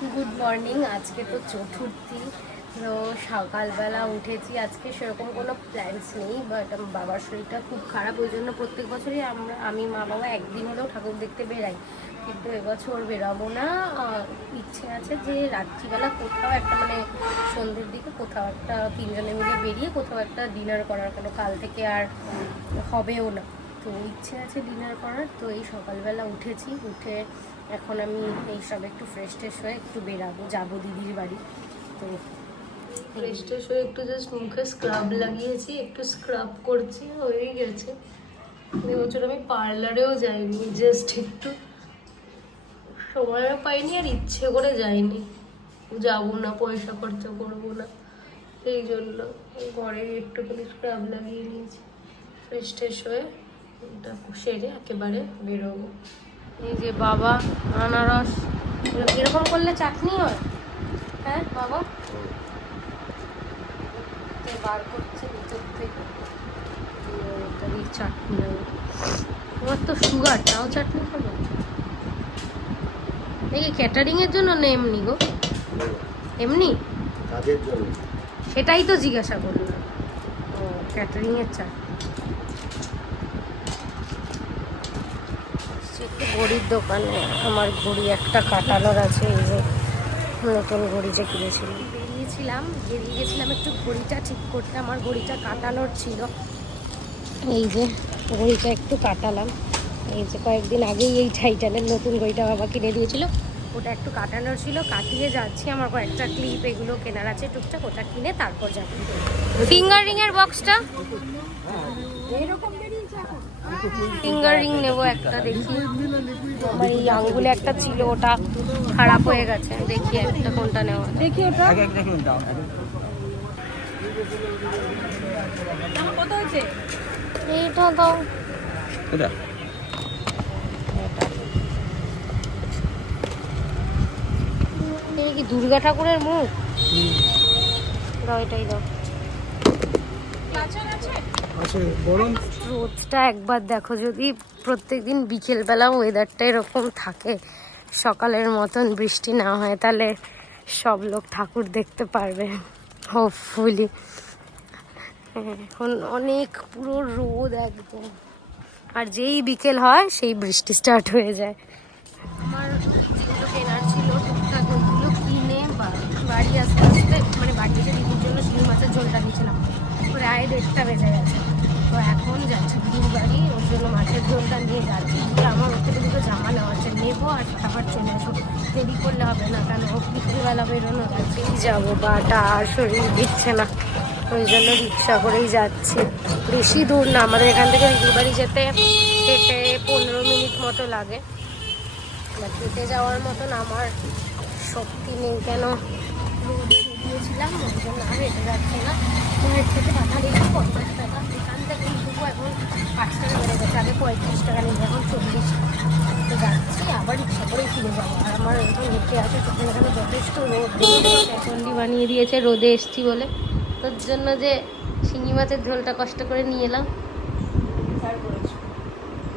Good morning. আজকে তো চতুর্থী, তো সকালবেলা উঠেছি। আজকে সেরকম কোনো প্ল্যানস নেই, বাট বাবার শরীরটা খুব খারাপ, ওই জন্য প্রত্যেক বছরই আমি মা বাবা একদিন হলেও ঠাকুর দেখতে বেরাই, কিন্তু এবছর বেরাবো না। ইচ্ছে আছে যে রাত্রিবেলা কোথাও একটা মানে সন্ধ্যের দিকে কোথাও একটা তিনজনে মিলে বেরিয়ে কোথাও একটা ডিনার করার, কেন কাল থেকে আর হবেও না। তো ইচ্ছে আছে ডিনার করার। তো এই সকালবেলা উঠেছি, উঠে এখন আমি এইসব একটু ফ্রেশ ট্রেশ হয়ে একটু বেরাবো, যাবো দিদির বাড়ি। তো ফ্রেশ ট্রেশ হয়ে একটু জাস্ট মুখে স্ক্রাব লাগিয়েছি, একটু স্ক্রাব করছি, হয়েই গেছে। এবছর আমি পার্লারেও যাইনি, জাস্ট একটু সময়ও পাইনি আর ইচ্ছে করে যাইনি, যাবো না, পয়সা খরচা করবো না, এই জন্য ঘরে একটুখানি স্ক্রাব লাগিয়ে নিয়েছি। ফ্রেশ ট্রেশ হয়ে এটা সেরে একেবারে বেরোবো। এই যে বাবা আনারস, এরকম করলে চাটনি হয়। হ্যাঁ বাবা বার করছে ভিতর থেকে, এটারই চাটনি হবে। তোমার তো সুগার, তাও চাটনি খাবো? এই ক্যাটারিং এর জন্য না এমনি গো? এমনি কাজের জন্য। সেটাই তো জিজ্ঞাসা করলাম। ও ক্যাটারিং এর চাটনি। একটু ঘড়ির দোকানে, আমার ঘড়ি একটা কাটানোর আছে। এই যে নতুন ঘড়ি যে কিনেছিলাম, বেরিয়ে গেছিলাম একটু ঘড়িটা ঠিক করতে, আমার ঘড়িটা কাটানোর ছিল। এই যে ঘড়িটা একটু কাটালাম, এই যে কয়েকদিন আগেই এই টাইটানের নতুন ঘড়িটা বাবা কিনে দিয়েছিল, ওটা একটু কাটানোর ছিল, কাটিয়ে যাচ্ছি। আমার কয়েকটা ক্লিপ এগুলো কেনার আছে টুকটাক, ওটা কিনে তারপর যাবো। ফিঙ্গার রিং এর বক্সটা, ফিঙ্গার রিং নেবো একটা, দেখি। আমার এই আঙ্গুলে একটা ছিল, ওটা খারাপ হয়ে গেছে, দেখি একটা কোনটা নেওয়া। দেখি ওটা কত হয়েছে, এইটা দাও। এই কি দুর্গা ঠাকুরের মুখ? দাও, এটাই দাও। রোদটা একবার দেখো, যদি প্রত্যেকদিন বিকেলবেলা ওয়েদারটা এরকম থাকে, সকালের মতন বৃষ্টি না হয়, তাহলে সব লোক ঠাকুর দেখতে পারবে হোপফুলি। এখন অনেক পুরো রোদ একদম, আর যেই বিকেল হয় সেই বৃষ্টি স্টার্ট হয়ে যায়। আমার যেগুলো কেনার ছিল টুকটাক ওইগুলো কিনে বাড়ি আসতে আসতে, মানে বাড়ি এসে দিদির জন্য শিঙি মাছের ঝোলটা নিয়েছিলাম, প্রায় 1:30টা বেজে গেছে। তো এখন যাচ্ছি দিদির বাড়ি, ওর জন্য মাছের ঝোলটা নিয়ে যাচ্ছি। দিয়ে আমার ওর থেকে দুটো জামা নেওয়া আছে, নেবো আর আবার চলে আসবো। দেরি করলে হবে না, কেন বিকেলবেলা বেরোনো যাচ্ছেই যাবো, বাটা আর শরীর দিচ্ছে না, ওই জন্য রিক্সা করেই যাচ্ছি। বেশি দূর না, আমাদের এখান থেকে দিদির বাড়ি যেতে হেঁটে 15 মিনিট মতো লাগে। হেঁটে যাওয়ার মতন আমার শক্তি নেই, কেন দিয়েছিলাম, ওই জন্য আর হেঁটে যাচ্ছে না। হেঁট থেকে টাকা নিয়েছি 50 টাকা, এখান থেকে তবু এখন 5 টাকা বেড়ে গেছে, আগে 35 টাকা নিয়েছি, এখন 40 টাকা। তো যাচ্ছি, আবার রিক্সা করেই ফিরে যাবো। আর আমার এখন হেঁটে আছে, তখন এখানে যথেষ্ট রোদ, চন্ডি বানিয়ে দিয়েছে রোদে এসছি বলে। তোর জন্য যে শিঙি মাছের ঝোলটা কষ্ট করে নিয়ে এলাম,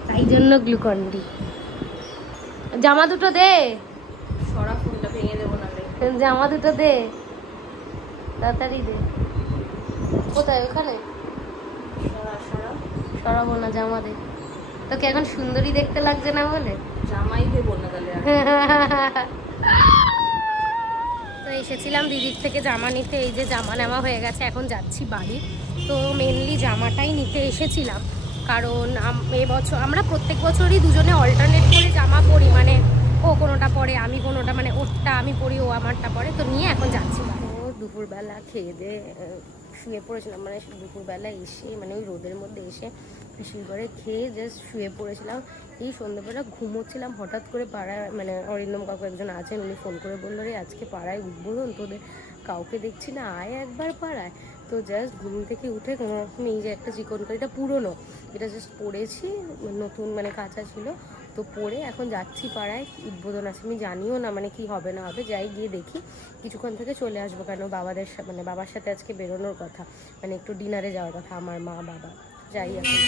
তাই জন্য গ্লুকন্ডি। জামা দুটো দে, সরা ফুলটা ভেঙে দেবো না। জামা দুটো দে, তাড়াতাড়ি দে। কোথায়? ওখানে সরাবো না, জামা দে। তোকে এখন সুন্দরী দেখতে লাগছে না বলে জামাই দেবো না তাহলে। তো এসেছিলাম দিদির থেকে জামা নিতে, এই যে জামা নেওয়া হয়ে গেছে, এখন যাচ্ছি বাড়ি। তো মেনলি জামাটাই নিতে এসেছিলাম, কারণ এবছর আমরা প্রত্যেক বছরই দুজনে অল্টারনেট করে জামা পরি, মানে ও কোনোটা পরে আমি কোনোটা, মানে ওরটা আমি পরি ও আমারটা পরে। তো নিয়ে এখন যাচ্ছি। ও দুপুরবেলা খেয়ে দিয়ে শুয়ে পড়েছিলাম, মানে দুপুরবেলা এসে, মানে ওই রোদের মধ্যে এসে শিলঘরে খেয়ে জাস্ট শুয়ে পড়েছিলাম। এই সন্ধ্যেবেলা ঘুমোচ্ছিলাম, হঠাৎ করে পাড়ায়, মানে অরিন্দম কাকু একজন আছেন, উনি ফোন করে বললো, রে আজকে পাড়ায় উদ্বোধন, তোদের কাউকে দেখছি না, আয় একবার পাড়ায়। তো জাস্ট ঘুম থেকে উঠে কোনো রকম এই যে একটা চিকনকারিটা পুরোনো, এটা জাস্ট পরেছি, নতুন মানে কাঁচা ছিল, তো পরে এখন যাচ্ছি পাড়ায়, উদ্বোধন আছে, আমি জানিও না মানে কি হবে না হবে, যাই গিয়ে দেখি, কিছুক্ষণ থেকে চলে আসবো, কেন বাবাদের মানে বাবার সাথে আজকে বেরোনোর কথা, মানে একটু ডিনারে যাওয়ার কথা, আমার মা বাবা, যাই এখন।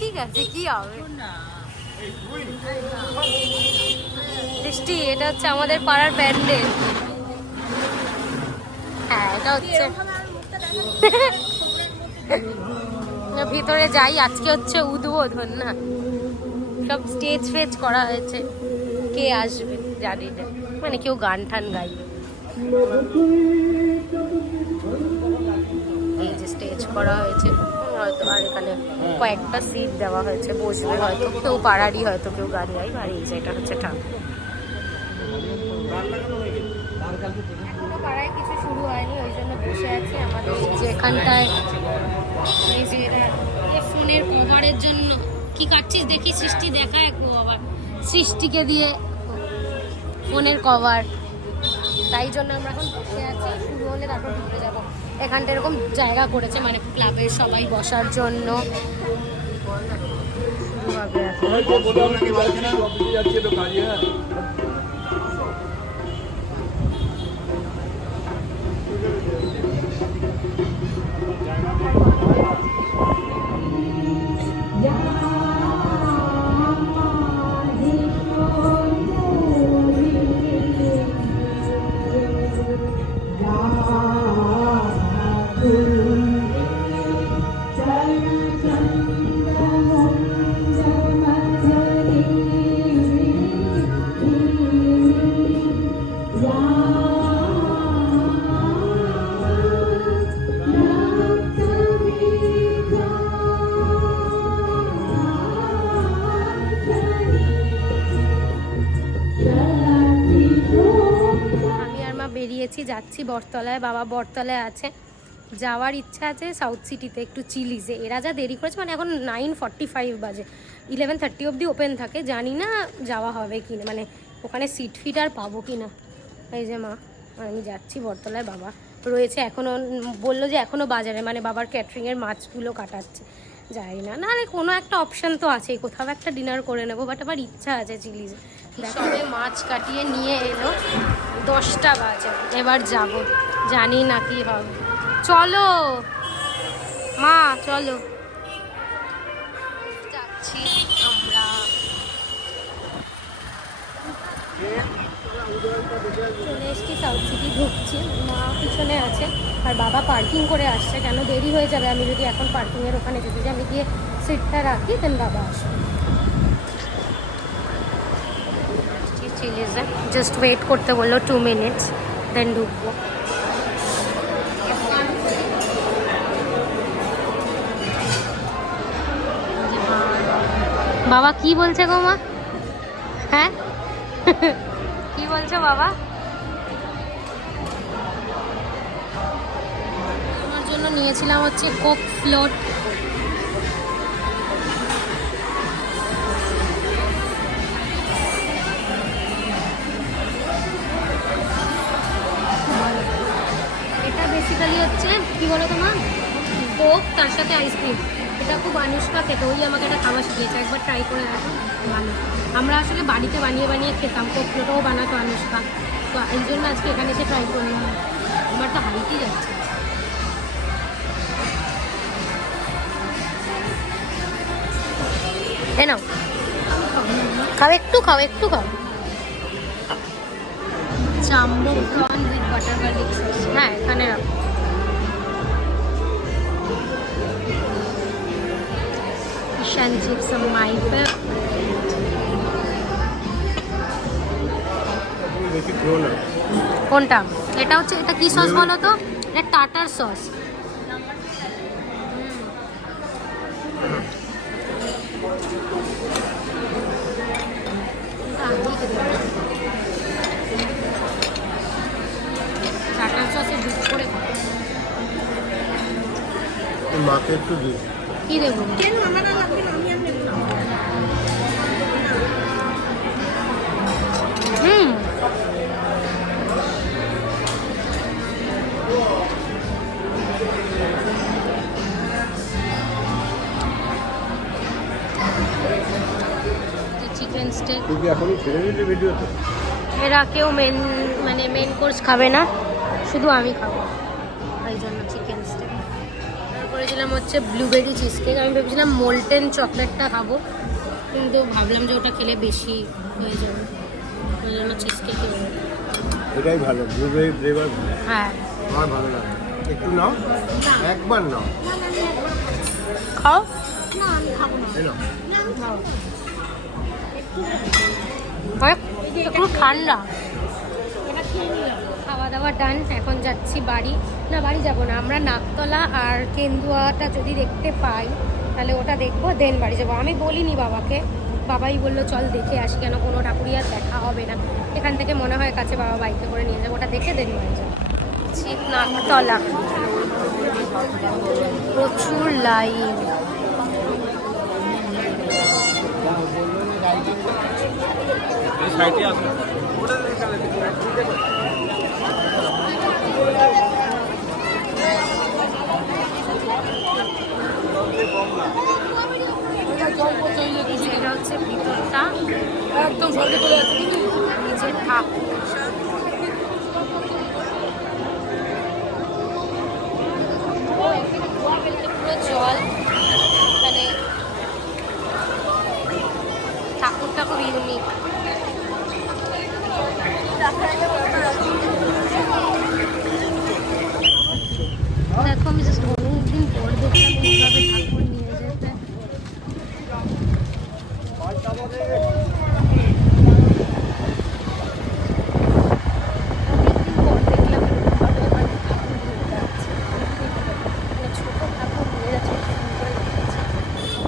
ঠিক আছে, কি হবে না। বৃষ্টি, এটা হচ্ছে আমাদের পাড়ার প্যান্ডেল। হ্যাঁ এটা হচ্ছে ভিতরে যাই, আজকে হচ্ছে উদ্বোধন না, সব স্টেজ ফেজ করা হয়েছে, কে আসবে জানি না, মানে কেউ গান টান গাইবে। এই যে স্টেজ করা হয়েছে হয়তো, আর এখানে কয়েকটা সিট দেওয়া হয়েছে, বসবে হয়তো কেউ পাড়ারই, হয়তো কেউ গান গাইবে। আর এই যে এটা হচ্ছে ঠাকুর। এখনো পাড়ায় কিছু শুরু হয়নি, ওই জন্য বসে আছি আমাদের এই যে এখানটায়। এই যে ফোনের কভারের জন্য কি কাটছিস দেখি, সৃষ্টি দেখা একটু, আবার সৃষ্টিকে দিয়ে ফোনের কভার, তাই জন্য আমরা এখন বসে আছি, শুরু হলে তারপর ঢুকে যাবো। এখানটা এরকম জায়গা করেছে মানে ক্লাবের সবাই বসার জন্য। বেরিয়েছি, যাচ্ছি বটতলায়, বাবা বটতলায় আছে, যাওয়ার ইচ্ছা আছে সাউথ সিটিতে একটু চিলিজে। এরা যা দেরি করেছে, মানে এখন 9:45 বাজে, 11:30 অবধি ওপেন থাকে, জানি না যাওয়া হবে কি না, মানে ওখানে সিট ফিট আর পাবো কি না। এই যে মা আর আমি যাচ্ছি বটতলায়, বাবা রয়েছে এখনও, বললো যে এখনও বাজারে, মানে বাবার ক্যাটারিংয়ের মাছগুলো কাটাচ্ছে, যাই না, নাহলে কোনো একটা অপশান তো আছেই, কোথাও একটা ডিনার করে নেবো, বাট আমার ইচ্ছা আছে চিলিজে। সবে মাছ কাটিয়ে নিয়ে এলো, 10টা বাজে, এবার যাব, জানি না কি হবে। চলো মা চলো, যাচ্ছি আমরা। চলে এসছি সাউথ সিটি, ঢুকছি, মা পিছনে আছে আর বাবা পার্কিং করে আসছে, কেন দেরি হয়ে যাবে, আমি যদি এখন পার্কিংয়ের ওখানে যদি আমি গিয়ে সিটটা রাখি দেন বাবা আসবে। চিলিজে জাস্ট ওয়েট করতে বললো 2 মিনিটস, দেন ঢুকবো। বাবা কি বলছে গো মা? হ্যাঁ কি বলছো বাবা? আমার জন্য নিয়েছিলাম হচ্ছে কোক ফ্লোট, এটা বেসিক্যালি হচ্ছে কি বলো তোমার, কোক তার সাথে আইসক্রিম, এটা খুব আনুষ্কা খেতে, ওই আমাকে এটা খাওয়া শিখিয়েছে, একবার ট্রাই করে দেখো ভালো। আমরা আসলে বাড়িতে বানিয়ে বানিয়ে খেতাম, কোক ফ্লোটাও বানাতো আনুষ্কা, তো এই জন্য আজকে এখানে এসে ট্রাই করলাম। আমার তো হাইটই যাচ্ছে। এ নাও খাও, একটু খাও, একটু খাও। Jumbo prawn with butter garlic sauce, হ্যাঁ এখানে রাখো। Fish and chips are my favorite. কোনটা? এটা হচ্ছে, এটা কি সস বলো তো? এটা টাটার সস। টাটার সসে ডিপ করে মাকে একটু দিই, কি দেবো? কেন আমার আর লাগবে না, আমি আর নেব না। Chicken stake. তুই কি এখনই ছেড়ে দিলি ভিডিওতে? এরা কেউ মেন কোর্স খাবে না, শুধু আমি খাবো, এই জন্য চিকেন স্টেক। করেছিলাম হচ্ছে ব্লুবেরি চিজ কেক, আমি ভেবেছিলাম মোল্টেন চকলেটটা খাবো, কিন্তু ভাবলাম যে ওটা খেলে বেশি হয়ে যাবে। ওই জন্য চিজ কেকই নেবো। এটাই ভালো, ব্লুবেরি ফ্লেভার ভালো। হ্যাঁ, আমার ভালো লাগে। একটু নাও, একবার নাও। খাও। এই নাও। একটু ঠান্ডা। খাওয়া দাওয়া ডান, এখন যাচ্ছি বাড়ি। না, বাড়ি যাব না, আমরা নাকতলা আর কেন্দুয়াটা যদি দেখতে পাই তাহলে ওটা দেখবো, দেন বাড়ি যাবো। আমি বলিনি বাবাকে, বাবাই বললো চল দেখে আসি, কেন কোনো ঠাকুরই আর দেখা হবে না এখান থেকে, মনে হয় কাছে, বাবা বাইকে করে নিয়ে যাবো, ওটা দেখে দেন বাড়ি যাবো। ঠিক নাকতলা, প্রচুর লাইন। এটা হচ্ছে ভিতরটা, একদম নিচের ঠাকুর। পুরো জল, মানে ঠাকুরটা খুব ইউনিক। দেখো, আমি জাস্ট অনেকদিন পর দেখলাম এইভাবে ঠাকুর নিয়ে যেতে।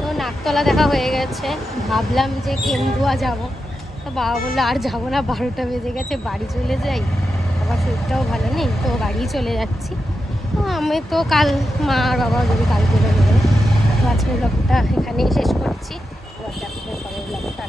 তো নাকতলা দেখা হয়ে গেছে, ভাবলাম যে কেন্দুয়া যাব, তো বাবা বললো আর যাবো না, 12টা বেজে গেছে, বাড়ি চলে যাই। আবার শরীরটাও ভালো নেই, তো বাড়ি চলে যাচ্ছি। তো আমি তো কাল, মা আর বাবা যদি কাল করে নেবে। তো আজকের ব্লগটা এখানেই শেষ করছি। আবার দেখা হবে পরের ব্লগটা।